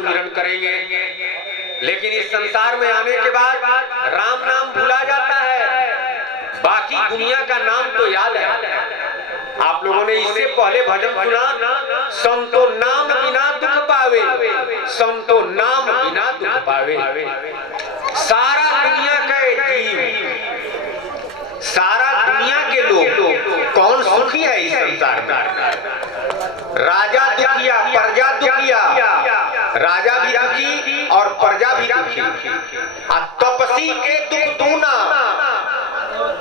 सुमिरन करेंगे, लेकिन इस संसार में आने के बाद राम नाम भुला जाता है, बाकी दुनिया का नाम तो याद है। आप लोगों ने इससे पहले भजन सुना, संतो नाम बिना दुख पावे, संतो नाम बिना दुख पावे। सारा दुनिया के जीव, सारा दुनिया के लोग कौन सुखी है इस संसार में? राजा दुखिया, प्रजा दुखिया, राजा भी दुखी और प्रजा भी दुखी, तपस्वी के दुख दूना।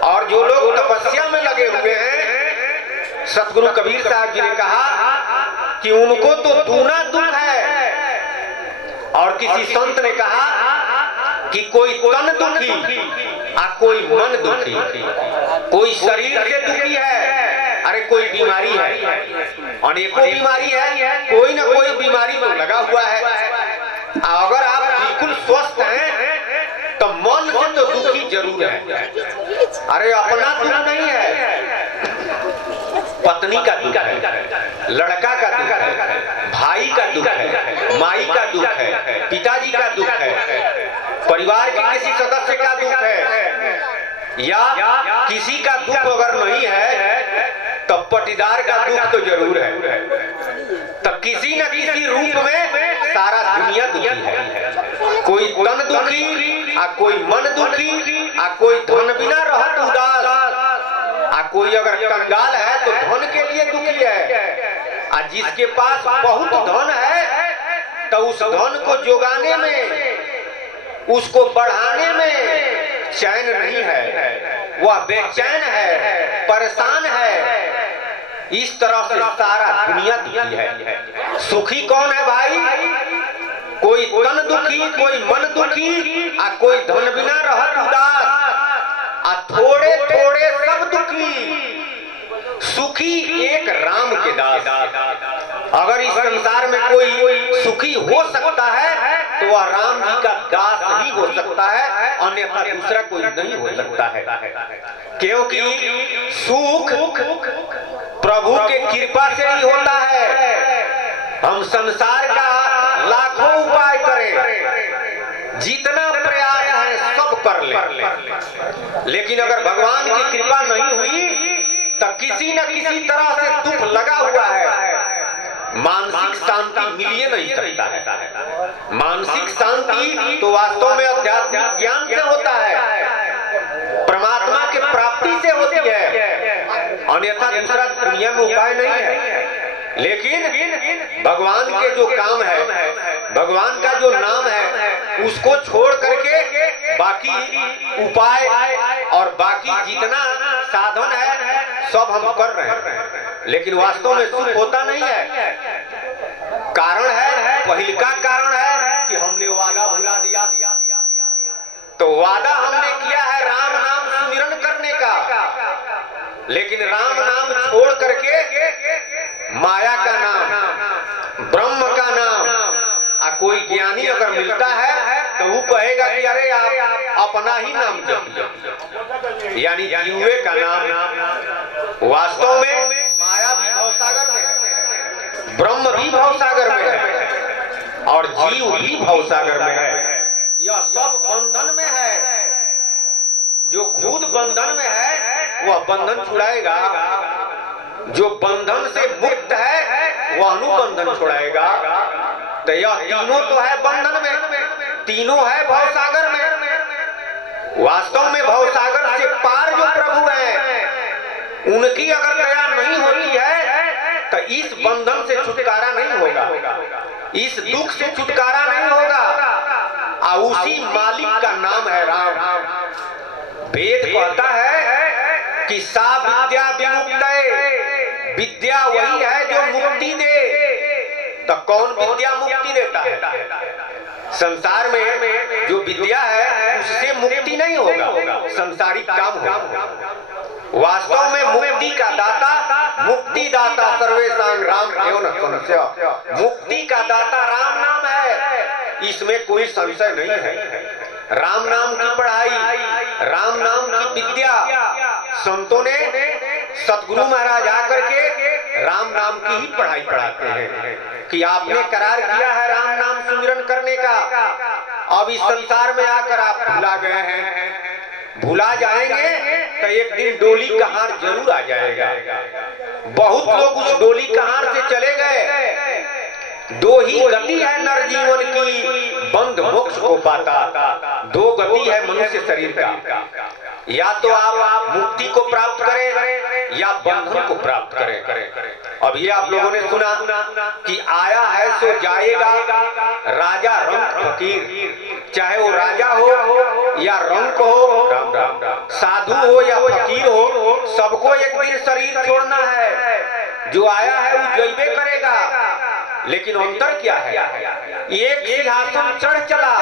और जो लोग तपस्या में लगे हुए हैं, सतगुरु कबीर साहब जी ने कहा कि उनको तो दूना दुख है। और किसी संत ने कहा कि कोई तन दुखी और कोई मन दुखी, कोई शरीर से दुखी है, अरे कोई बीमारी है, अनेकों बीमारी है, कोई ना कोई बीमारी तो लगा हुआ है। अगर आप बिल्कुल स्वस्थ हैं तो मन से तो दुखी जरूर है। अरे अपना दुख नहीं है, पत्नी का दुख है, लड़का का दुख है, भाई का दुख है, माई का दुख है, पिताजी का दुख है, परिवार के किसी सदस्य का दुख है, या किसी का दुख अगर नहीं है तो पटीदार का दुख तो जरूर है। तब किसी न किसी रूप में सारा दुनिया दुखी है। कोई तन दुखी, आ कोई मन दुखी, आ कोई धन बिना रहत उदास, आ कोई अगर कंगाल है तो धन के लिए दुखी है। आ जिसके पास बहुत धन है तो उस धन को जोगाने में, उसको बढ़ाने में चैन नहीं है, वह बेचैन है, परेशान है। इस तरह से सारा दुनिया दुखी है। सुखी कौन है भाई? कोई तन दुखी, कोई मन दुखी, आ कोई धन बिना रहत उदास, आ थोड़े थोड़े सब दुखी, सुखी एक राम के दास। अगर इस संसार में कोई सुखी हो सकता है तो वह राम जी का दास ही हो सकता है, अन्यथा दूसरा कोई नहीं हो सकता है। क्योंकि सुख प्रभु के कृपा से ही होता है। हम संसार का लाखों उपाय करें, जितना प्रयास है सब कर ले, लेकिन अगर भगवान की कृपा नहीं हुई तो किसी न किसी तरह से दुख लगा हुआ है, मानसिक शांति मिल ही नहीं सकता है। मानसिक शांति तो वास्तव में आध्यात्मिक ज्ञान से होता है, परमात्मा के प्राप्ति से होती है, अन्यथा दूसरा दुनिया में उपाय नहीं है। लेकिन भगवान के जो काम है, भगवान का जो नाम है, उसको छोड़ करके बाकी उपाय और बाकी जितना साधन है सब हम कर रहे हैं, लेकिन वास्तव में सुख होता नहीं है। कारण है, पहले का कारण है कि हमने वादा भुला दिया। तो वादा हमने किया है राम नाम सुमिरन करने का, लेकिन राम नाम छोड़ करके माया का नाम, ब्रह्म का नाम, कोई ज्ञानी अगर मिलता है तो वो कहेगा कि अरे आप अपना ही नाम जपिए, यानी जीवे का नाम। वास्तव में माया भी भवसागर में है, ब्रह्म भी भवसागर में है, और जीव भी भवसागर में है। यह सब बंधन में है। जो खुद बंधन में है वह बंधन छुड़ाएगा, जो बंधन से मुक्त है वह अनुबंधन छुड़ाएगा। तो यह तीनों तो है बंधन में, तीनों है भवसागर में। वास्तव में भवसागर से पार जो प्रभु है, उनकी अगर दया नहीं होती है तो इस बंधन से छुटकारा नहीं होगा, इस दुख से छुटकारा नहीं होगा। उसी मालिक का नाम है राम। वेद कहता है कि सा विद्या विमुक्तये, विद्या वही है जो मुक्ति दे। तो कौन विद्या मुक्ति देता है? संसार में जो विद्या है उससे मुक्ति नहीं होगा, संसारिक काम होगा। वास्तव में मुक्ति का दाता, मुक्ति दाता सर्वेशां राम एवं न संशय। मुक्ति का दाता राम नाम है, इसमें कोई संशय नहीं है। राम नाम की पढ़ाई, राम नाम की विद्या, संतों ने, सतगुरु महाराज आकर के राम नाम की ही पढ़ाई पढ़ाते हैं कि आपने करार किया है राम नाम सुमिरन करने का। अब इस संसार में आकर आप भुला गए हैं, भुला जाएंगे तो एक दिन डोली कहार जरूर आ जाएगा। बहुत लोग उस डोली कहार से चले गए। दो ही गति है नर जीवन की, बंध मोक्ष को पाता। दो गति है मनुष्य शरीर का, या तो आप मुक्ति को प्राप्त करें या बंधन को प्राप्त करें। अब ये आप लोगों ने सुना कि आया है सो जाएगा, राजा रंक फकीर। चाहे वो राजा हो या रंक हो, राम राम, साधु हो या फकीर हो, सबको एक दिन शरीर छोड़ना है। जो आया है वो जैबे करेगा, लेकिन अंतर क्या है? एक सिंहासन चढ़ चला,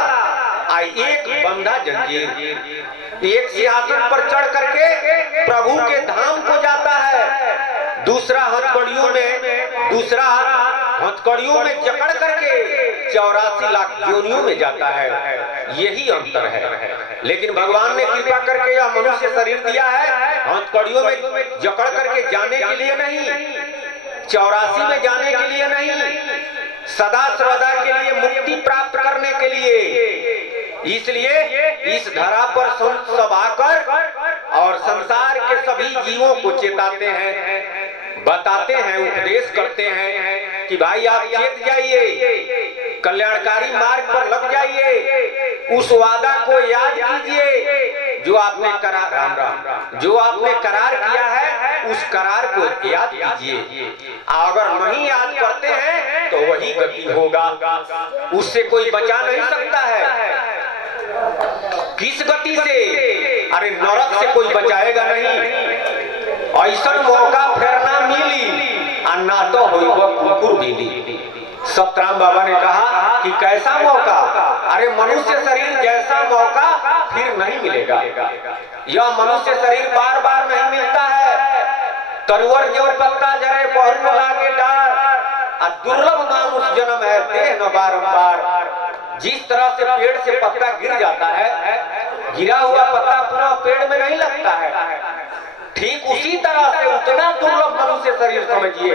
एक बंधा जंजीर। एक सिंहासन पर चढ़ करके प्रभु के धाम को जाता है, दूसरा हथकड़ियों में जकड़ करके 84 लाख योनियों में जाता है। यही अंतर है। लेकिन भगवान ने कृपा करके यह मनुष्य शरीर दिया है, हथकड़ियों में जकड़ करके जाने के लिए नहीं, 84 में जाने के लिए नहीं, सदा सर्वदा के लिए मुक्ति प्राप्त करने के लिए। इसलिए इस धरा पर संत सब आकर और संसार के सभी जीवों को चेताते हैं, बताते हैं, उपदेश करते हैं कि भाई आप चेत जाइए, कल्याणकारी मार्ग पर लग जाइए, उस वादा को याद कीजिए जो आपने करार, राम राम, जो आपने करार किया है उस करार को याद कीजिए। अगर नहीं याद करते हैं तो वही गति होगा, उससे कोई बचा नहीं सकता है। किस गति से? अरे नरक से कोई बचाएगा नहीं। ऐसा मौका फिर ना मिली और ना तो कुकुर मिली। सतराम बाबा ने कहा कि कैसा मौका? अरे मनुष्य शरीर जैसा मौका फिर नहीं मिलेगा। यह मनुष्य शरीर बार बार नहीं मिलता है। तरुवर जो पत्ता जरे बहु लागे डार, दुर्लभ मानुष जन्म है देह न बारंबार। जिस तरह से पेड़ से पत्ता गिर जाता है, गिरा हुआ पत्ता पुनः पेड़ में नहीं लगता है, ठीक उसी तरह से उतना दुर्लभ मनुष्य शरीर समझिए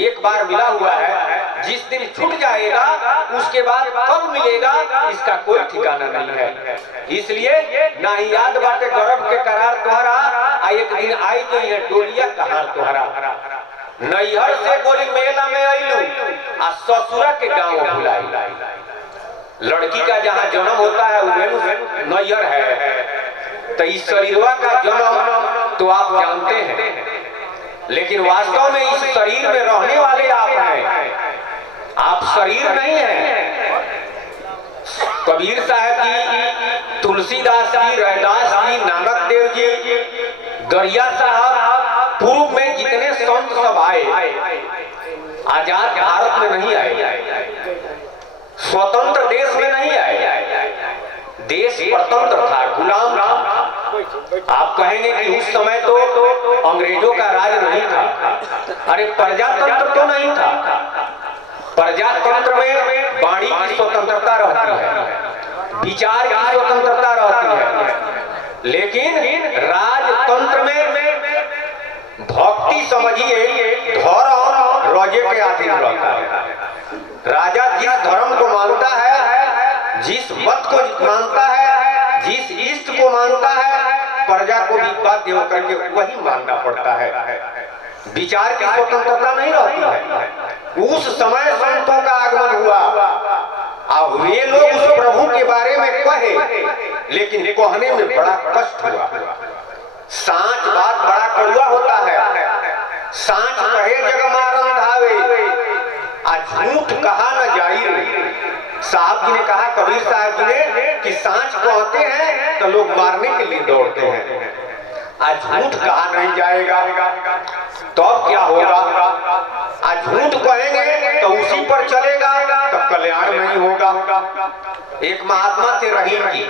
एक बार मिला हुआ है। जिस दिन छूट जाएगा उसके बाद कब मिलेगा इसका कोई ठिकाना नहीं है। इसलिए ना ही याद बाटे गर्भ के करार तुहरा, एक दिन आई गई है डोलिया कहार तुहरा। नैहर से गोरी मेला में आईलू आ ससुरा के गांव भुलाई। लड़की का जहाँ जन्म होता है वो नैहर है, तो इस शरीरवा का जन्म तो आप जानते हैं, लेकिन वास्तव में इस शरीर में रहने वाले आप हैं, आप शरीर नहीं हैं। कबीर साहब जी, तुलसीदास जी, रैदास जी, नानक देव जी, दरिया साहब, पूर्व में जितने संत सब आए, आजाद भारत में नहीं आए, स्वतंत्र देश में नहीं आए। देश परतंत्र था, गुलाम था। आप कहेंगे कि उस समय तो अंग्रेजों का राज नहीं था। अरे प्रजातंत्र तो नहीं था। प्रजातंत्र में वाणी की स्वतंत्रता रहती है, विचार की स्वतंत्रता रहती है, लेकिन राजतंत्र में भक्ति समझिए धर्म रोजे के अधीन रहता है। राजा जिस धर्म को मानता है, जिस मत को मानता है, जिस इष्ट को मानता है, प्रजा को भी बाध्य होकर के वही मानना पड़ता है। विचार की स्वतंत्रता नहीं रहती है। उस समय संतों का आगमन हुआ, अब वे लोग उस प्रभु के बारे में कहे, लेकिन कहने में बड़ा कष्ट हुआ। सांच बात बड़ा कड़वा होता है। सांच कहे जग मारन धावे, झूठ कहा न जाई। साहब जी ने कहा, कबीर साहब जी ने, कि सांच कहते हैं तो लोग मारने के लिए दौड़ते हैं, आज झूठ कहा नहीं जाएगा तो अब क्या होगा? आज झूठ कहेंगे तो उसी पर चलेगा तो कल्याण नहीं होगा। एक महात्मा थे रहीम जी,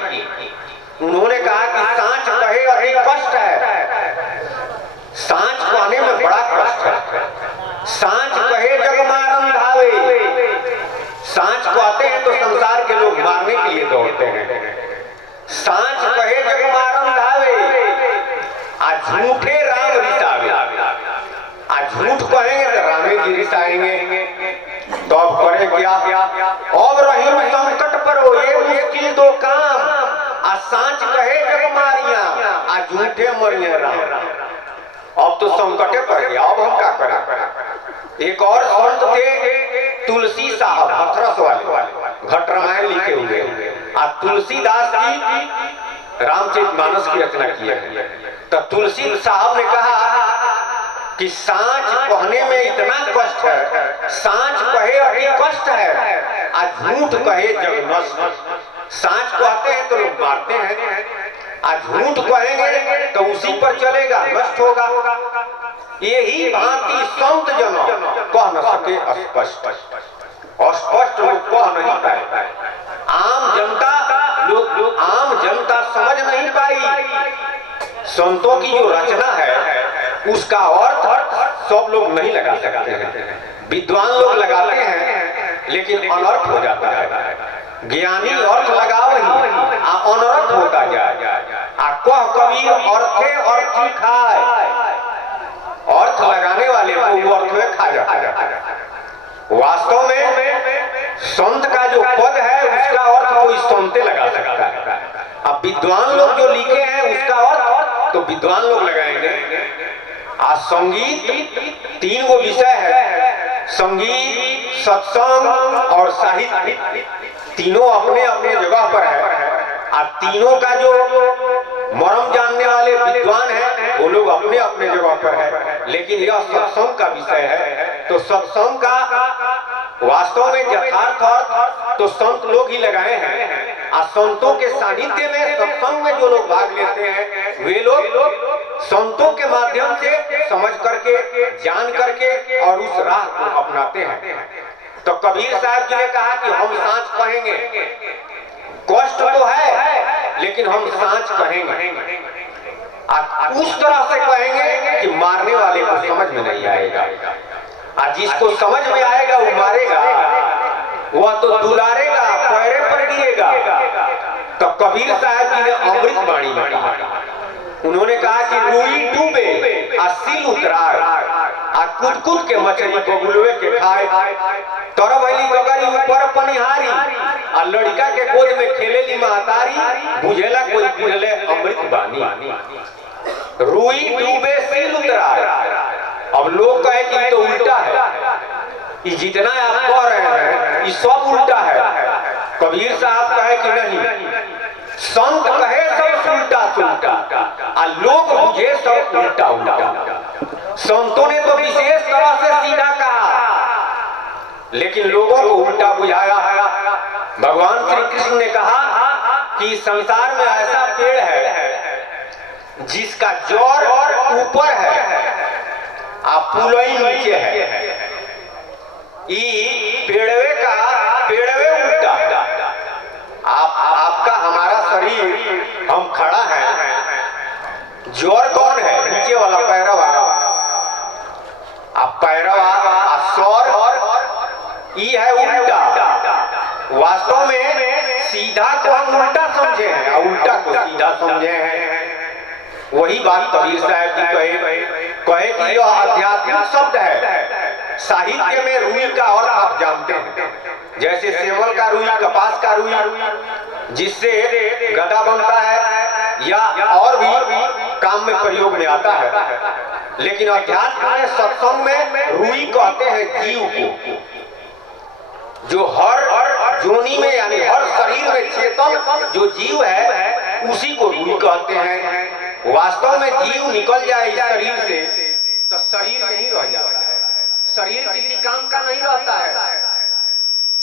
उन्होंने कहा कि सांच कहे अति कष्ट है, सांच कहने में बड़ा कष्ट है। सांच कहे जग मारन धावे, सांच कहते हैं तो संसार के लोग मारने के लिए दौड़ते हैं। सांच कहे जग मारन धावे, आज झूठे राम रिसावे। आज झूठ कहेंगे तो रामे जी रिसाएंगे, तो अब करे क्या? अब रहीम संकट तो काम आ सांच कहे जग मारिया आ झूठे मरिया राम। अब तो संकटे पड़ गया, अब हम क्या करें। एक और संत थे तुलसी साहब, हथरस वाले, घट रामायण लिखे हुए। आ तुलसीदास जी रामचरितमानस की रचना की है। तो तुलसी साहब ने कहा कि सांच कहने में इतना कष्ट है, सांच कहे अति कष्ट है, आज झूठ कहे जग नष्ट। सांच कहते हैं तो लोग मारते हैं, आज झूठ कहेंगे तो उसी पर चलेगा, नष्ट होगा। यही भांति संत जन कह न सके अस्पष्ट, अस्पष्ट लोग कह नहीं पाए। आम जनता समझ नहीं पाई। संतों की जो रचना है उसका अर्थ सब लोग नहीं लगा सकते हैं। विद्वान लोग लगाते हैं लेकिन अनर्थ हो जाता है। ज्ञानी अर्थ लगाओ ही आ अनर्थ होता जाए। आ कह कबीर अर्थे अर्थी खाए, अर्थ लगाने वाले को वो अर्थ में खा जाता है। वास्तव में संत का जो पद है उसका अर्थ कोई संते लगा सकता है। अब विद्वान लोग जो लिखे हैं उसका अर्थ तो विद्वान लोग लगाएंगे। आज संगीत 3 गो विषय है, संगीत, सत्संग और साहित्य। तीनों अपने अपने जगह पर है। आज तीनों का जो मर्म जानने वाले विद्वान हैं वो लोग अपने अपने जगह पर है। लेकिन यह सत्संग का विषय है तो सत्संग का वास्तव में यथार्थ अर्थ तो संत लोग ही लगाए हैं। आज संतों के सानिध्य में सत्संग में जो लोग भाग लेते हैं वे लोग संतों के माध्यम से समझ करके, जान करके और उस राह को अपनाते हैं। तो कबीर साहब जी ने कहा कि हम सांच कहेंगे, कष्ट तो है लेकिन हम सांच कहेंगे। उस तरह से कहेंगे कि मारने वाले को समझ में नहीं आएगा, और जिसको समझ में आएगा वो मारेगा, वह तो दुलारेगा, पैरे पर गिरेगा। तो कबीर साहब जी ने अमृत वाणी में कहा, उन्होंने कहा कि रुई डूबे आ सील उतराए आ कूद कूद के मछली बगुलवे के खाए, तरबली गगरी ऊपर पनिहारी आ लड़का के गोद में खेलेली महतारी, बुझेला कोई बुझले अमृत बानी। रुई डूबे सील उतराए। अब लोग कहे कि तो उल्टा है, ये जितना आप कह रहे हैं ये सब उल्टा है। कबीर साहब कहे कि नहीं, संत कहे सब उल्टा सुल्टा आ लोग बुझे सब उल्टा उल्टा। संतों ने तो विशेष तरह से सीधा कहा लेकिन लोगों को उल्टा बुझाया। भगवान श्री कृष्ण ने कहा कि संसार में ऐसा पेड़ है जिसका जड़ ऊपर है आ पुलई नीचे है। पेड़वे उल्टा। आपका हमारा शरीर हम खड़ा है, जड़ कौन है? नीचे वाला पैरवा। आप पैरवा सौर ई है उल्टा। वास्तव में सीधा को हम उल्टा समझे हैं और उल्टा को सीधा समझे हैं। वही बात कबीर साहब जी कहे कि यह आध्यात्मिक शब्द है। साहित्य में रुई का अर्थ आप जानते हैं, जैसे सेवल का रुई, कपास का रुई, जिससे गदा बनता है या और भी काम में प्रयोग में आता है। लेकिन अध्यात्म में, सत्संग में रुई कहते हैं जीव को, जो हर जोनी में यानी हर शरीर में चेतन जो जीव है उसी को रूह कहते हैं। वास्तव में जीव निकल जाए इस शरीर से तो शरीर नहीं रह जाता है, शरीर किसी काम का नहीं रहता है।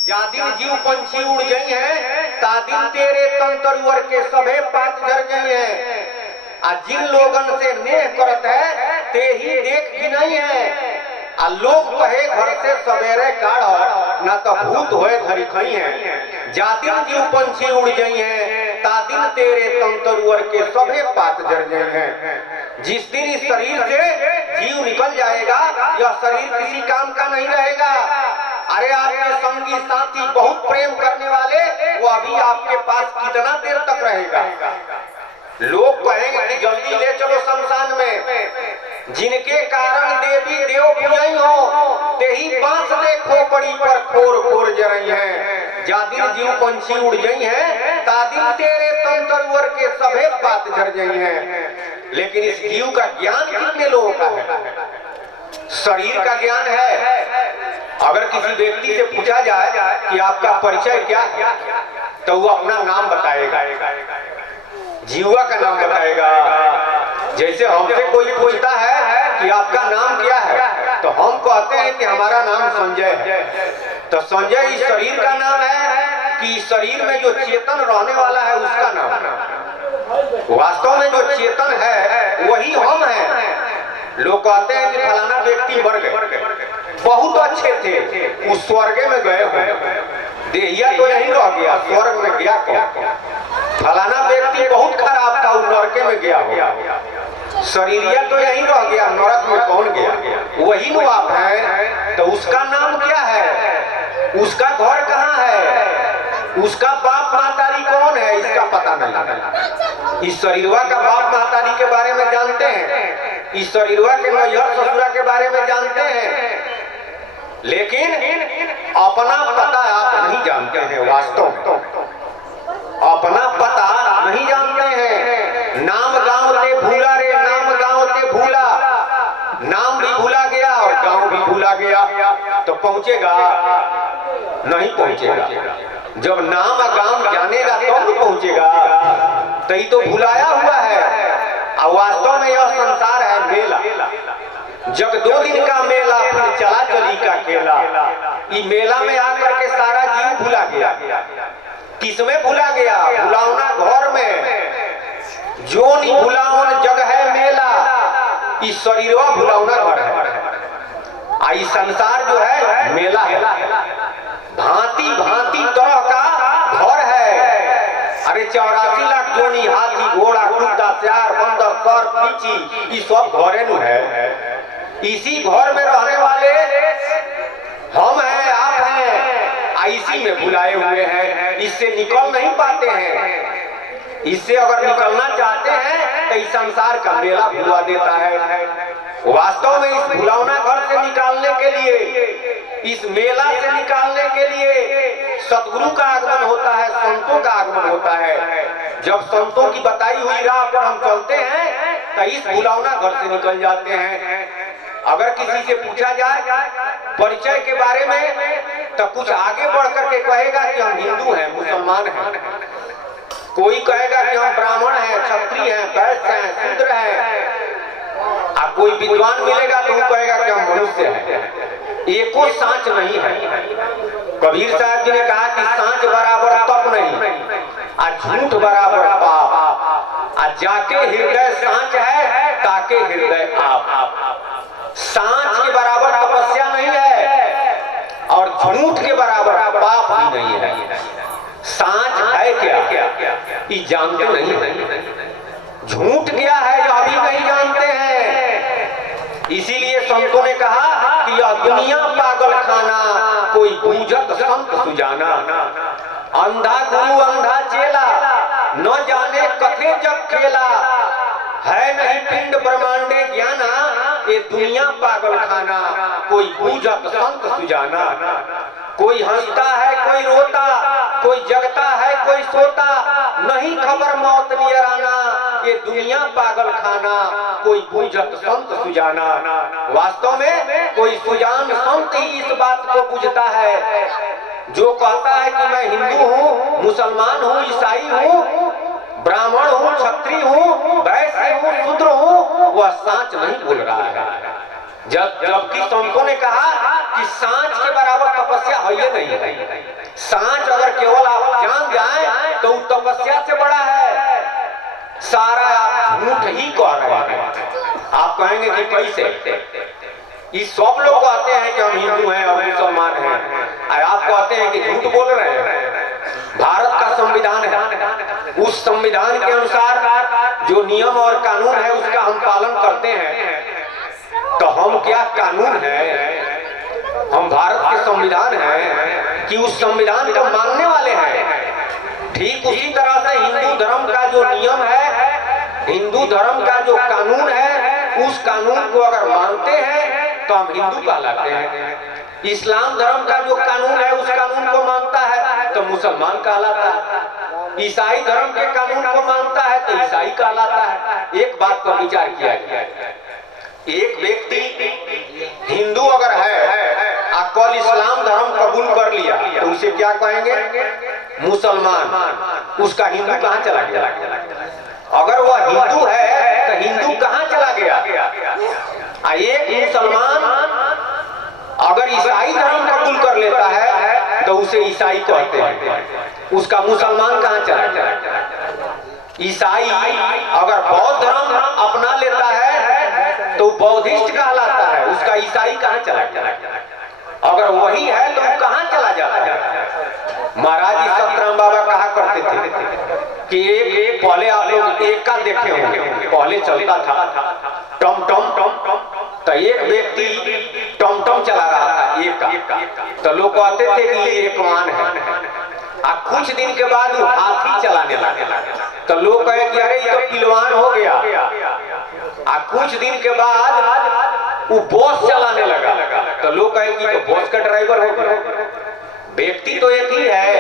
जादिन जीव पंछी उड़ गई हैं, तादिन तेरे तन तरुवर के सभे पात झर गई हैं। आ जिन लोगन से नेह करत है ते ही देख भी नहीं है। आ लोग कहे घर से सवेरे काढ़ ना तो भूत होए धरी खई है। जादिन जीव पंछी उड़ गई हैं, तादिन तेरे तन तरुवर के सभे पात झर गए हैं। जिस दिन इस शरीर से जीव निकल जाएगा यह शरीर किसी काम का नहीं रहेगा। अरे आपके संगी साथी बहुत प्रेम करने वाले वो अभी आपके पास कितना देर तक रहेगा? लोग कहेंगे कि जल्दी ले चलो शमशान में। जिनके कारण देवी देव पूजई हो ते ही बांस देखो पड़ी पर खोर खोर जरई है। जादिन जीव पंछी उड़ गई हैं, तादिन तेरे तन तरुवर के सभे बात झड़ गई हैं। लेकिन इस जीव का ज्ञान कितने लोगों का है? शरीर का ज्ञान है। अगर किसी व्यक्ति से पूछा जाए कि आपका परिचय क्या है, तो वो अपना नाम बताएगा, जीवा का नाम बताएगा। जैसे हमसे कोई पूछता है कि आपका नाम क्या है, तो हम कहते हैं कि हमारा नाम संजय है। तो संजय इस शरीर का नाम है कि शरीर में जो चेतन रहने वाला है उसका नाम है? वास्तव में जो चेतन है वही हम हैं। लोग कहते हैं कि फलाना व्यक्ति मर गए, बहुत अच्छे थे, उस स्वर्ग में गए हुए, देहिया तो नहीं रह गया, स्वर्ग में गया कौन? फलाना व्यक्ति बहुत खराब था, उस नरक में गया हो। शरीरिया तो यही रह गया, नरक में कौन गया? वही तो आप हैं। तो उसका नाम क्या है? उसका घर कहाँ है? उसका बाप महतारी कौन है? इसका पता नहीं। इस शरीरवा का बाप महतारी के बारे में जानते हैं, इस शरीरवा के नैहर ससुरा के बारे में जानते हैं, लेकिन अपना पता आप नहीं जानते हैं। वास्तव में अपना पता नहीं जानते हैं। नाम गांव ते भूला रे, नाम गांव ते भूला। नाम भी भूला गया और गांव भी भूला गया, तो पहुंचेगा? नहीं पहुंचेगा। जब नाम गांव जानेगा तो भी पहुंचेगा। तो ये तो भुलाया हुआ है। और वास्तव में यह संसार है मेला। जग 2 दिन का मेला, फिर चला चली का खेला। ये मेला में आकर के सारा जीव भुला गया। किसमें भुला गया? भुलावना घर में। जो नहीं भुलावन जग है मेला, इस शरीरवा भुलावना घर है। आई संसार जो है मेला है, भांति भांति तरह का घर है। अरे 84 लाख जोनी, हाथी घोड़ा कुत्ता सियार बंदर सर्प पीची, ये सब घरे नु है। इसी घर में रहने वाले हम हैं, आप हैं, इसी में बुलाए हुए हैं। इससे निकल नहीं पाते हैं। इससे अगर निकलना चाहते हैं तो इस संसार का मेला भुला देता है। वास्तव में इस भुलावना घर से निकालने के लिए, इस मेला से निकालने के लिए सतगुरु का आगमन होता है, संतों का आगमन होता है। जब संतों की बताई हुई राह पर हम चलते हैं तो इस भुलावना घर से निकल जाते हैं। अगर किसी से पूछा जाए परिचय के बारे में, तो कुछ आगे बढ़ करके कहेगा कि हम हिंदू हैं, मुसलमान हैं। कोई कहेगा कि हम ब्राह्मण हैं, क्षत्रिय हैं, वैश्य हैं, शूद्र हैं। और कोई विद्वान मिलेगा तो वो कहेगा कि हम मनुष्य हैं। एको सांच नहीं है। कबीर साहब जी ने कहा कि सांच बराबर तप नहीं, और झूठ बराबर पाप। और जाके हृदय सांच है, ताके हृदय आप। सांच के बराबर तपस्या नहीं है, और झूठ के बराबर पाप भी नहीं है। सांच है क्या, ये जानते नहीं है। झूठ क्या है, यह भी नहीं जानते हैं। इसीलिए संतों ने कहा कि यह दुनिया पागल खाना, कोई बूझत संत सुजाना। अंधा गुरु अंधा चेला, न जाने कथे जग खेला। है नहीं पिंड ब्रह्मांडे ज्ञाना, ये दुनिया पागल खाना, कोई बूझत संत सुजाना। कोई हंसता है, कोई रोता, कोई जगता है, कोई सोता, नहीं खबर मौत नियराना। ये दुनिया पागल खाना, कोई बूझत संत सुजाना। वास्तव में कोई सुजान संत ही इस बात को बुझता है। जो कहता है कि मैं हिंदू हूँ, मुसलमान हूँ, ईसाई हूँ, ब्राह्मण हूँ, क्षत्रिय हूँ, वैश्य हूँ, शूद्र हूँ, वह सांच नहीं बोल रहा है। जबकि संतों ने कहा कि सांच के बराबर तपस्या है ही नहीं है। सांच अगर केवल आप जान जाएं तो तपस्या से बड़ा है। सारा आप झूठ ही कह रहे हैं। आप कहेंगे कि कैसे? ये सब लोग कहते हैं कि हम हिंदू हैं और मुसलमान हैं, आप कहते हैं कि झूठ बोल रहे हैं। भारत का संविधान है, उस संविधान के अनुसार जो नियम और कानून है उसका हम पालन करते हैं। तो हम क्या कानून है? हम भारत के संविधान है कि उस संविधान को मानने वाले हैं। ठीक उसी तरह से हिंदू धर्म का जो नियम है, हिंदू धर्म का जो कानून है, उस कानून को अगर मानते हैं तो हम हिंदू कहलाते हैं। इस्लाम धर्म का जो कानून है उस कानून को मानता है तो मुसलमान कहलाता है, ईसाई धर्म के कानून को मानता है तो ईसाई कहलाता है। एक बात पर विचार किया जाए, एक व्यक्ति हिंदू अगर है कल इस्लाम धर्म कबूल कर लिया तो उसे क्या कहेंगे? मुसलमान। उसका हिंदू कहाँ चला गया? अगर वह हिंदू है तो हिंदू कहाँ चला गया? एक मुसलमान अगर ईसाई धर्म कबूल कर लेता है तो उसे ईसाई कहते हैं, उसका मुसलमान कहाँ चला गया? ईसाई अगर बौद्ध धर्म अपना लेता है तो बौद्धिस्ट कहलाता है, उसका ईसाई कहाँ चला गया? अगर वही है तो कहाँ चला जाता है? महाराज जी सतराम बाबा कहा करते थे कि एक पहले आप लोग एक का देखे होंगे, पहले चलता था टम टम टम टम, तो एक व्यक्ति टम टम चला रहा था एक का, तो लोग कहते थे कि ये एक वाहन है। कुछ दिन के बाद वो हाथी चलाने लगा तो लोग कहे कि अरे ये तो पिलवान हो गया। कुछ दिन के बाद वो बस चलाने लगा तो लोग कहे कि तो बस का ड्राइवर हो गया। व्यक्ति तो एक ही है,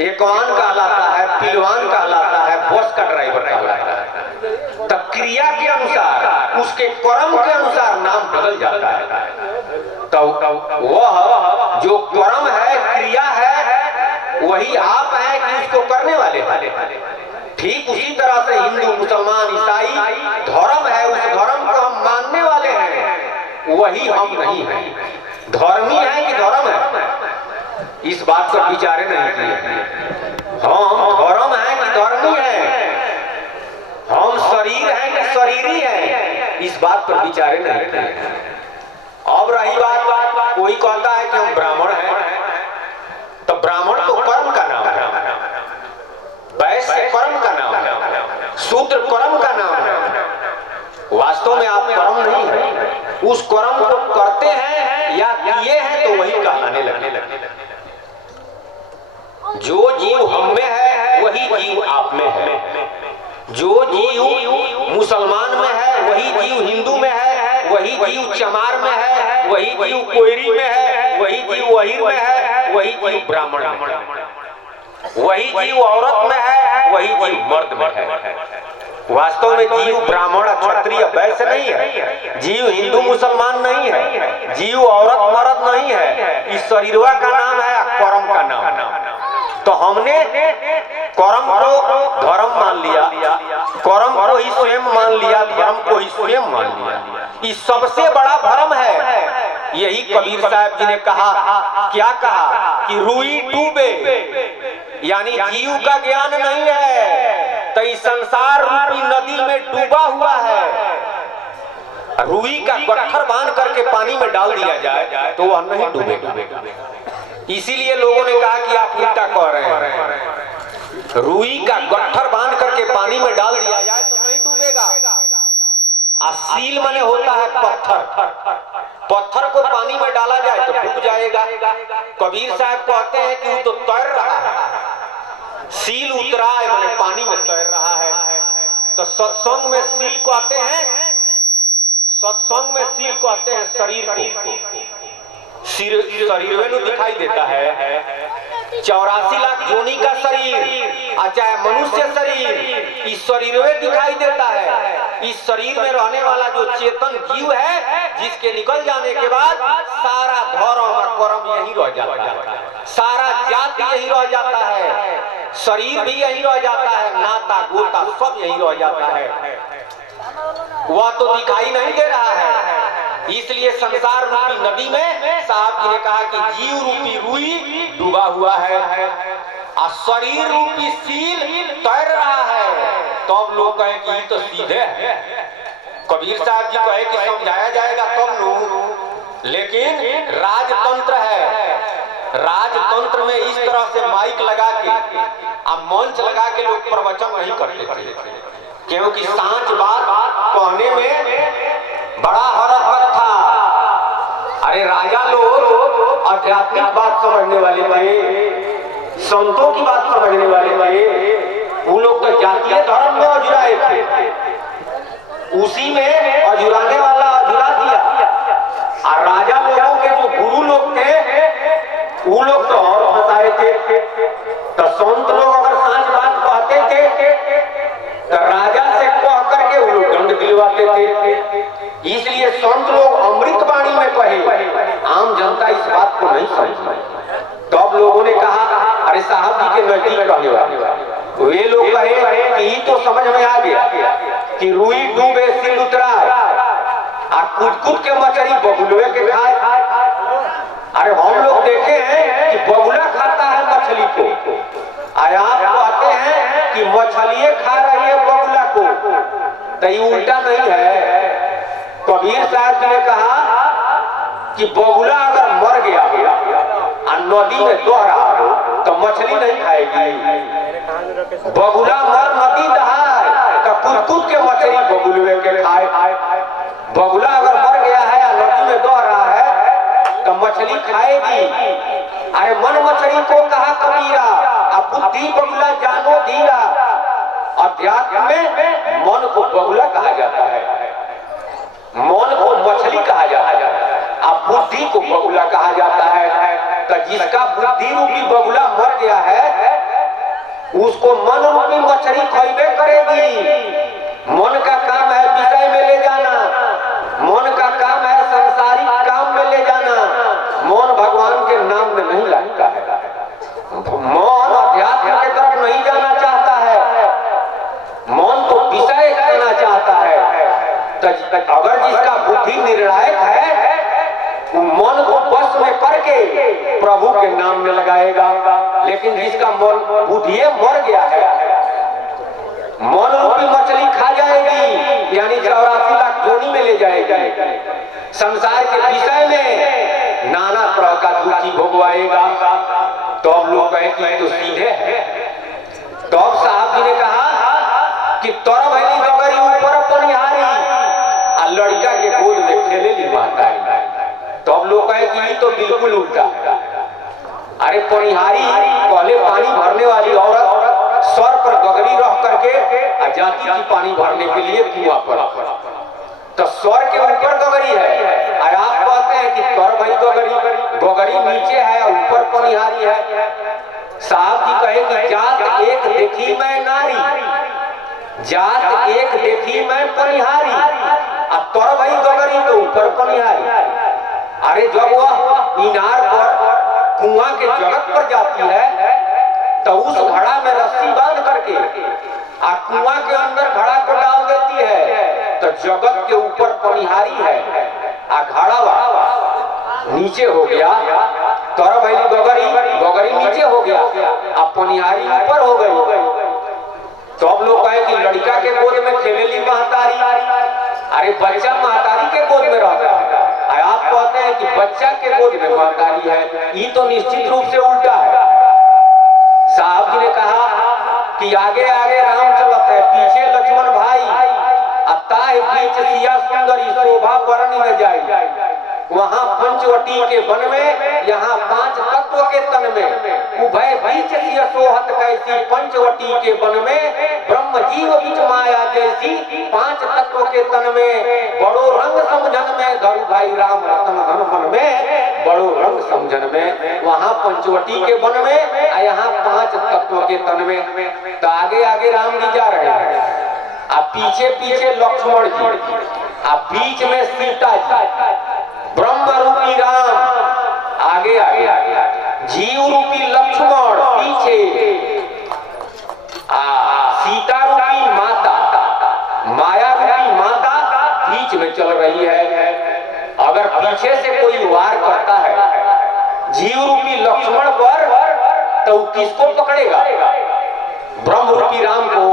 एकवान कहलाता है, पिलवान कहलाता है, बस का ड्राइवर कहलाता है। तब क्रिया के अनुसार, उसके कर्म के अनुसार नाम बदल जाता है। तो वह जो कर्म है, क्रिया है, वही आप हैं कि उसको करने वाले हैं। ठीक उसी तरह से हिंदू, मुसलमान, ईसाई धर्म है, उस धर्म को हम मानने वाले हैं, वही हम नहीं हैं। धर्मी है कि धर्म है, इस बात पर विचारे नहीं किए। हम धर्म है कि धर्मी है, हम शरीर है कि शरीरी है, इस बात पर विचारे नहीं किए। अब रही बात, कोई कहता है कि हम ब्राह्मण हैं, तो ब्राह्मण तो कर्म का नाम है, वैश्य कर्म का नाम है, शूद्र कर्म का नाम है। वास्तव में आप कर्म नहीं है, उस कर्म को करते हैं या किए हैं तो वही कहलाने लगे। जो जीव हम में है वही जीव आप में है, जो जीव मुसलमान में है वही जीव हिंदू में है, वही जीव चमार में है, वही जीव कोयरी में है, वही जीव वहीर में है, वही जीव ब्राह्मण में है, वही जीव औरत में है, वही जीव मर्द में है। वास्तव में जीव ब्राह्मण क्षत्रिय वैश्य नहीं है, जीव हिंदू मुसलमान नहीं है, जीव औरत मर्द नहीं है। इस शरीरवा का नाम है, कर्म का नाम है। तो हमने कर्म को धर्म मान लिया, कर्म को ही स्वयं मान लिया, धर्म को ही स्वयं मान लिया। ये सबसे बड़ा भ्रम है। यही कबीर साहब जी ने कहा, क्या कहा कि रुई डूबे, यानी जीव का ज्ञान नहीं है तो इस संसार रूपी नदी में डूबा हुआ है। रुई का गट्ठर बांध करके पानी में डाल दिया जाए तो वह नहीं डूबेगा। इसीलिए लोगों ने कहा कि आप उल्टा कह रहे हैं। रुई का गट्ठर बांध करके पानी में डाल दिया जाए तो नहीं डूबेगा। सील माने होता है पत्थर, पत्थर को पानी में डाला जाए तो डूब जाएगा। कबीर साहब कहते हैं कि वो तो तैर रहा है, सील उतरा है माने पानी में तैर रहा है। तो सत्संग में सील कहते हैं, सत्संग में सील कहते हैं शरीर को। शरीर में दिखाई देता है 84 लाख जोनी का शरीर, चाहे मनुष्य शरीर, इस शरीर में दिखाई देता है। इस शरीर में रहने वाला जो चेतन जीव है, जिसके निकल जाने के बाद सारा धर्म और कर्म यही रह जाता है, सारा जाति यही रह जाता है, शरीर भी यही रह जाता है, नाता गोता सब यही रह जाता है। वह तो दिखाई नहीं दे रहा है। इसलिए संसार रूपी नदी में साहब जी ने कहा कि जीव रूपी रुई डूबा हुआ है और शरीर रूपी सील तैर रहा है। तो अब लोग कहे कि ये तो सीधे है। कबीर साहब जी कहे कि समझाया जाएगा तब लोग, लेकिन राजतंत्र है, राजतंत्र में इस तरह से माइक लगा के अब मंच लगा के लोग प्रवचन नहीं करते थे, क्योंकि सांच बात कहने में बड़ा हरकत था। अरे राजा लोग आध्यात्मिक बात समझने वाले थे, संतों की बात समझने वाले थे, वो लोग तो जातीय धर्म में अजुराए थे, उसी में अजुराने वाला अजुरा दिया। और राजा लोगों के जो गुरु वो लोग तो और फंसाए थे। तो संत लोग अगर सांच बात कहते थे तो राजा से कह करके वो लोग दंड दिलवाते थे। इसलिए संत लोग अमृत वाणी में कहे, आम जनता इस बात को नहीं समझी। तो अब लोगों ने कहा अरे साहब जी के नजदीक रहने वाले वे लोग कहे कि ये तो समझ में आ गया कि रुई डूबे सिल उतरा और कूद के मछली बगुलवे के खाए। अरे हम लोग देखे हैं कि बगुला खाता है मछली को, आप कहते हैं कि मछलियां खा रही है बगुला को, तो ये उल्टा नहीं है। कबीर साहब जी ने कहा कि बगुला अगर मर गया और नदी में दौड़ रहा हो तो मछली नहीं खाएगी। बगुला मर नदी दहाए तो कूद के मछली बगुलवे के खाए। बगुला अगर मर गया है या नदी में दौड़ रहा है तो मछली खाएगी। अरे मन मछली को कहा कबीरा, अब बुद्धि बगुला जानो धीरा। अध्यात्म में मन को बगुला कहा जाता है, मन को मछली कहा जाता है, अब बुद्धि को बगुला कहा जाता है। तो जिसका बुद्धि रूपी बगुला मर गया है उसको मन रूपी मछली खरीदे करेगी। मन का काम है विषय में ले जाना, मन का काम है संसारिक काम में ले जाना, मन भगवान के नाम में नहीं लगता है। मन अध्यात्म की तरफ नहीं जाना चाहता है, मन को विषय करना चाहता है। तो अगर जिसका बुद्धि निर्णायक है वो मन को बस में करके प्रभु के नाम में लगाएगा। लेकिन जिसका मन बुद्धि मर गया है, मन रूपी मछली खा जाएगी, यानी 84 लाख जोनी में ले जाएगी। संसार के विषय में नाना तरह का दुखी भोगवाएगा। तो अब लोग कहे कि तो सीधे है। तो अब साहब जी ने कहा कि तोरा भैली गगरी ऊपर पनिहारी और लड़का के गोद में खेले ली माता। तो अब लोग कहे कि ये तो बिल्कुल उल्टा। अरे पनिहारी पहले पानी भरने वाली औरत सर पर गगरी रख करके जाती थी पानी भरने के लिए कुआं पर। तो सर के ऊपर गगरी है, आप कहते हैं कि कर भाई गगरी नीचे है ऊपर पनिहारी है। साहब जी कहे कि जात एक देखी मैं नारी, जात एक देखी मैं पनिहारी, अब तर भाई गगरी तो ऊपर पनिहारी। अरे जब वह इनार पर कुआं के जगत पर जाती है तो उस घड़ा में रस्सी बांध करके आ कुआं के अंदर घड़ा को डाल देती है। तो जगत के ऊपर पनिहारी है, आ घड़ा नीचे हो गया, तोरा भैली गगरी नीचे हो गया, अब पनिहारी ऊपर हो गई। तो अब लोग कहे कि लड़का के गोद में खेलेली महतारी। अरे बच्चा महतारी के गोद में रहता है, आप कहते हैं कि बच्चा के गोद में महतारी है। ये तो निश्चित रूप से उल्टा है। साहब जी ने कहा कि आगे आगे राम चलत है, पीछे लक्ष्मण भाई, अताह बीच सिया सुंदरी शोभा बरनी न जाई। वहाँ पंचवटी के वन में, यहाँ 5 तत्व के तन में, उभय बीच सिया सोहत कैसी, पंचवटी के वन में ब्रह्म जीव बीच माया जैसी, 5 तत्व के तन में बड़ो रंग समझन में, धरु भाई राम रतन धन मन में बड़ो रंग समझन में। वहाँ पंचवटी के वन में, यहाँ 5 तत्व के तन में। तो आगे आगे राम जी जा रहे हैं, अब पीछे पीछे लक्ष्मण जी, अब बीच में सीता जी, ब्रह्म रूपी राम आगे आगे, जीव रूपी लक्ष्मण पीछे, सीता रूपी माता, माया रूपी माता बीच में चल रही है। अगर पीछे से कोई वार करता है जीव रूपी लक्ष्मण पर तो किसको पकड़ेगा? ब्रह्म रूपी राम को,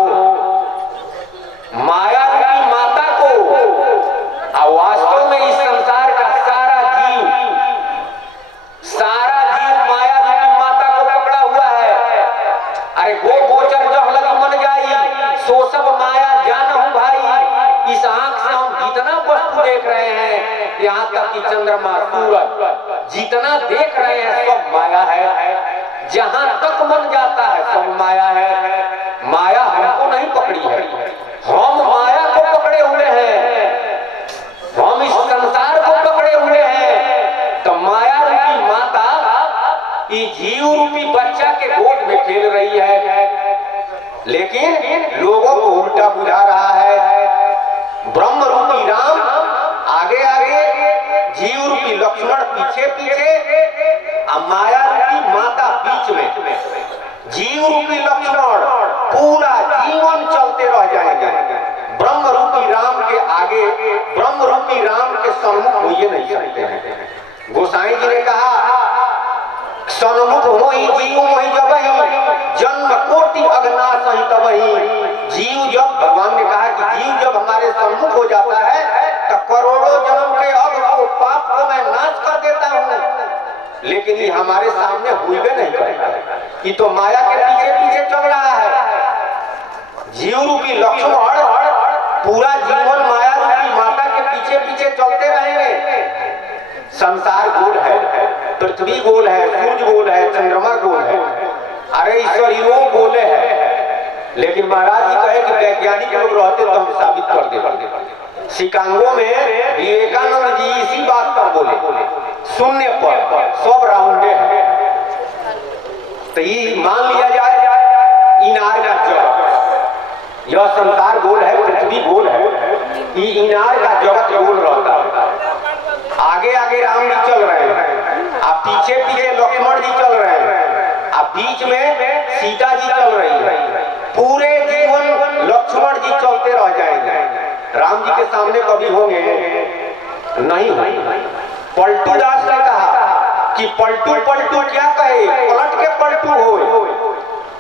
माया रूपी माता को। वास्तव में इस संसार का सारा जीव माया रूपी माता को पकड़ा हुआ है। अरे गो गोचर जब लगी मन जाई, सो सब माया जानहु भाई। इस आंख से हम जितना वस्तु देख रहे हैं, यहाँ तक कि चंद्रमा सूरज जितना देख रहे हैं सब माया है। जहाँ तक मन जाता है सब माया है। माया हमको नहीं पकड़ी है, हम माया को पकड़े हुए हैं, हम इस संसार को पकड़े हुए हैं। तो माया रूपी माता रही है, लेकिन लोगों को उल्टा बुझा रहा है। ब्रह्म रूपी राम आगे आगे, जीव रूपी लक्ष्मण पीछे पीछे, और माया रूपी माता बीच में। जीव रूपी लक्ष्मण पूरा जीवन चलते रह जाएंगे, ब्रह्म रूपी राम के आगे, ब्रह्म रूपी राम के सम्मुख हो ये नहीं सकते हैं। गोसाई जी ने कहा, सन्मुख होई जीव मोहि जबहि, जन्म कोटि अगनाश ही तबहि। जीव जब, भगवान ने कहा कि जीव जब हमारे सम्मुख हो जाता है तो करोड़ों जन्म के अग को, पाप को मैं नाश कर देता हूँ, लेकिन ये हमारे सामने हुई भी नहीं करेगा। ये तो माया के पीछे पीछे चल रहा है। जीव रूपी लक्ष्मण पूरा जीवन माया रूपी माता के पीछे पीछे चलते रहेंगे। संसार गोल है, पृथ्वी गोल है, सूर्य गोल है, चंद्रमा गोल है, अरे ईश्वरों गोले है। लेकिन महाराज जी कहे कि वैज्ञानिक लोग रहते तो हम साबित कर देते। शिकागो में विवेकानंद जी इसी बात पर बोले, शून्य पर सब राउंडे है, तो ये मान लिया जाए इनार का जगत, यह संसार गोल है, पृथ्वी गोल है, ये इनार का जगत गोल रहता है। आगे आगे राम जी चल रहे हैं, आप पीछे पीछे लक्ष्मण जी चल रहे हैं, आप बीच में सीता जी चल रही है। पूरे जीवन लक्ष्मण जी चलते रह जाएंगे, राम जी के सामने कभी होंगे नहीं होंगे। पलटू दास ने कहा कि पलटू पलटू क्या कहे, पलट के पलटू हो।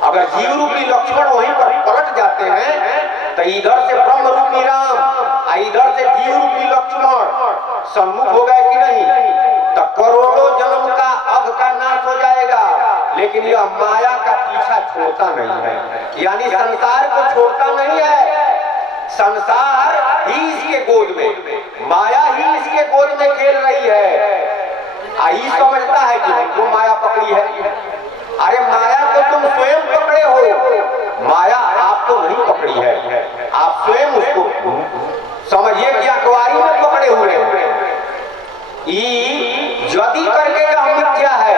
अगर जीव रूपी लक्ष्मण वहीं पर पलट जाते हैं तो इधर से ब्रह्म रूपी राम और इधर से जीव रूपी लक्ष्मण सम्मुख हो गए कि नहीं, तो करोड़ों जन्म का अघ का नाश हो जाएगा। लेकिन यह माया का पीछा छोड़ता नहीं है, यानी संसार को छोड़ता नहीं है। संसार ही इसके गोद में, माया ही इसके गोद में खेल रही है। आई समझता है कि हमको माया पकड़ी है, अरे माया को तुम स्वयं पकड़े हो, माया आपको नहीं पकड़ी है, आप स्वयं उसको समझिए कि अखबारी में पकड़े हुए हैं। यदि करके यह मिथ्या है,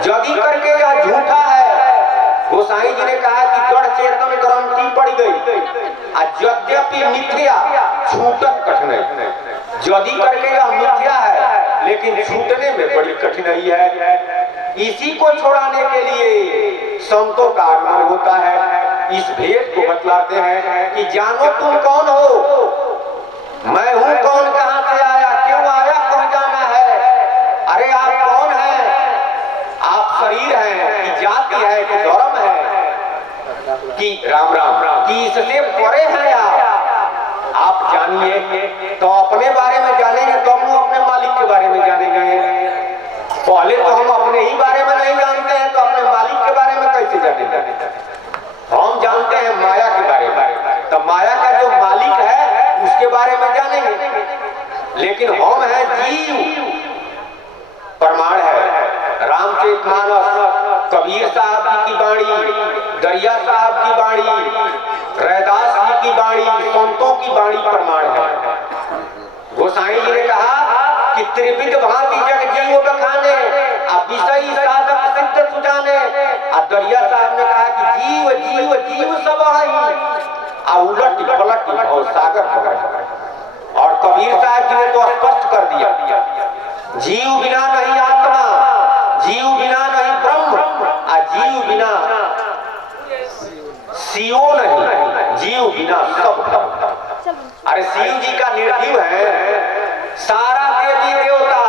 यदि करके यह झूठा है। गोसाई जी ने कहा कि जड़ चेतन ग्रंथि पड़ गई, यद्यपि मिथ्या छूटत कठिन। यदि करके यह मिथ्या है, लेकिन छूटने में बड़ी कठिनाई है। इसी को छुड़ाने के लिए संतों का आगमन होता है। इस भेद को बतलाते हैं कि जानो तुम कौन हो, मैं हूं कौन, कहां से आया, क्यों आया, कहां जाना है। अरे आप कौन हैं, आप शरीर हैं कि जाति है कि धर्म है कि राम राम कि इससे परे हैं आप जानिए। तो अपने बारे में जानेंगे तो हम अपने मालिक के बारे में जानेंगे। पहले तो हम अपने ही बारे में नहीं जानते हैं, तो अपने मालिक के बारे में कैसे जानेंगे। हम जानते हैं माया के बारे में, तो माया का जो मालिक है उसके बारे में जानेंगे। लेकिन हम हैं जीव, प्रमाण है रामचरितमानस, कबीर साहब जी की वाणी, दरिया साहब की वाणी, रैदास जी की वाणी, संतों की वाणी प्रमाण है। गोसाई जी ने कहा कि त्रिविध भांति जग जीव बखाने, अब विषयी साधक सिद्ध सुजाने। और दरिया साहब ने कहा कि जीव जीव जीव सब है, उलट पलट और सागर पकड़। और कबीर साहब जी ने तो स्पष्ट कर दिया, जीव बिना नहीं आत्मा, जीव बिना नहीं ब्रह्म, और जीव बिना शिव नहीं, जीव बिना सब। अरे शिव जी का निर्जीव है, सारा देवी देवता,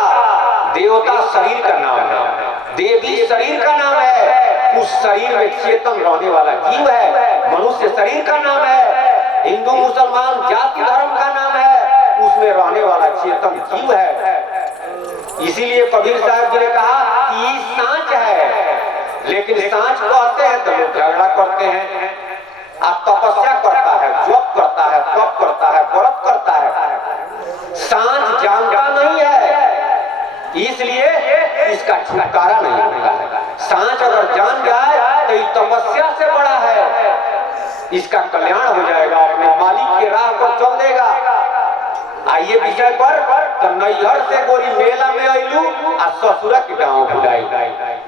देवता शरीर का नाम है, देवी शरीर का नाम है। उस शरीर में चेतन रहने वाला जीव है, मनुष्य शरीर का नाम है, हिंदू मुसलमान जाति धर्म का नाम है, उसमें रहने वाला चेतन जीव है। इसीलिए कबीर साहब जी ने कहा कि सांच है, लेकिन सांच कहते हैं तो लोग झगड़ा करते हैं। आप तपस्या करता है, जप करता है, तप करता है, व्रत करता है, सांच जानता नहीं है, इसलिए इसका छुटकारा नहीं होता है। सांच अगर जान जाए तो ये तपस्या से बड़ा है, इसका कल्याण हो जाएगा, अपने मालिक के राह पर चल देगा। आइए विषय पर, तो नैहर से गोरी मेला में आइलू आ ससुरा के गाँव बुलाई।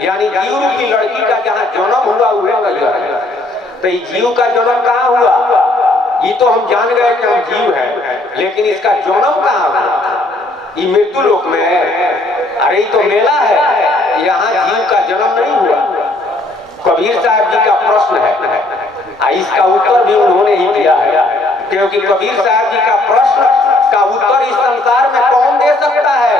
यानी जीव रूपी लड़की का जहाँ जन्म हुआ वह नैहर है। तो ये जीव का जन्म कहाँ हुआ? ये तो हम जान गए कि हम जीव हैं, लेकिन इसका जन्म कहाँ हुआ? ये मृत्यु लोक में है। अरे ये तो मेला है, यहाँ जीव का जन्म नहीं हुआ। कबीर साहब जी का प्रश्न है, इसका उत्तर भी उन्होंने ही दिया है, क्योंकि कबीर साहब जी का प्रश्न का उत्तर इस संसार में कौन दे सकता है?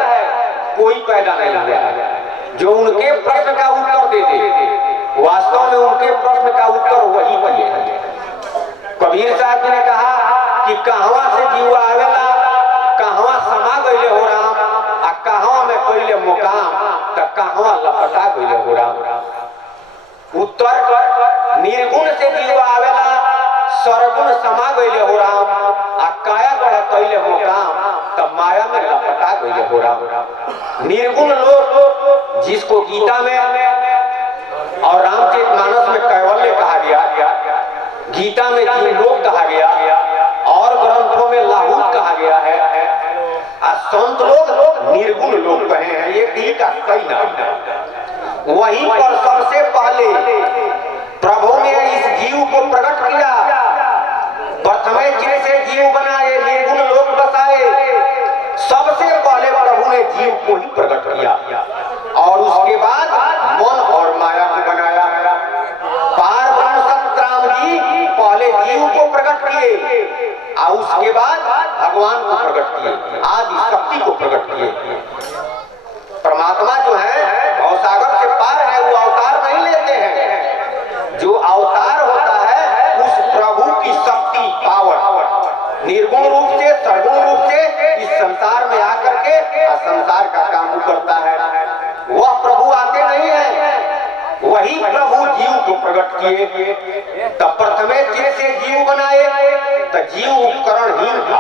कोई पैदा नहीं हुआ है जो उनके प्रश्न का उत्तर दे दे। वास्तव में उनके प्रश्न का उत्तर वही दिए है। कबीर साहब जी ने कहा कि कहवा से जीव आवेला, कहवा समा गईले हो राम, आ कहवा में पहले मुकाम, त कहवा लपटा गईले हो राम। उत्तर, निर्गुण से जीव आवेला, सरगुण समा गईले हो राम, आ काया गढ़ कैले मुकाम, तब माया में लपटा गईले हो राम। निर्गुण लोग जिसको गीता में और रामचरितमानस में कैवल्य कहा गया, गीता में जीव लोग कहा गया और ग्रंथों में लाहुल कहा गया है, संत लोग निर्गुण लोग कहे हैं। ये डी का कई नाम है। वहीं पर सबसे पहले प्रभु ने इस जीव को प्रकट किया। प्रथमे चिर से जीव बनाए, निर्गुण लोक बसाए। सबसे पहले प्रभु ने जीव को ही प्रकट किया और उसके बाद मन और माया को बनाया। पार ब्रह्म सतराम जी पहले जीव को प्रकट किए और उसके बाद भगवान को प्रकट किए, आदि शक्ति को प्रकट किए। परमात्मा जो है भवसागर से पार है, वो अवतार नहीं लेते हैं। जो अवतार होता है उस प्रभु की शक्ति, पावर, निर्गुण रूप से सर्वगुण रूप से इस संसार में आकर के संसार का काम करता है। वह प्रभु आते नहीं है, वही प्रभु जीव को प्रकट किए। तब प्रथमे चिर से जीव बनाए, तो जीव उपकरणहीन था,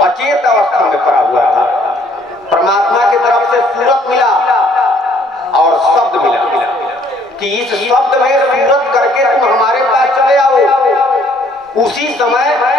अचेत अवस्था में पड़ा हुआ था। परमात्मा की तरफ से सूरत मिला और शब्द मिला कि इस शब्द में सूरत करके तुम हमारे पास चले आओ। उसी समय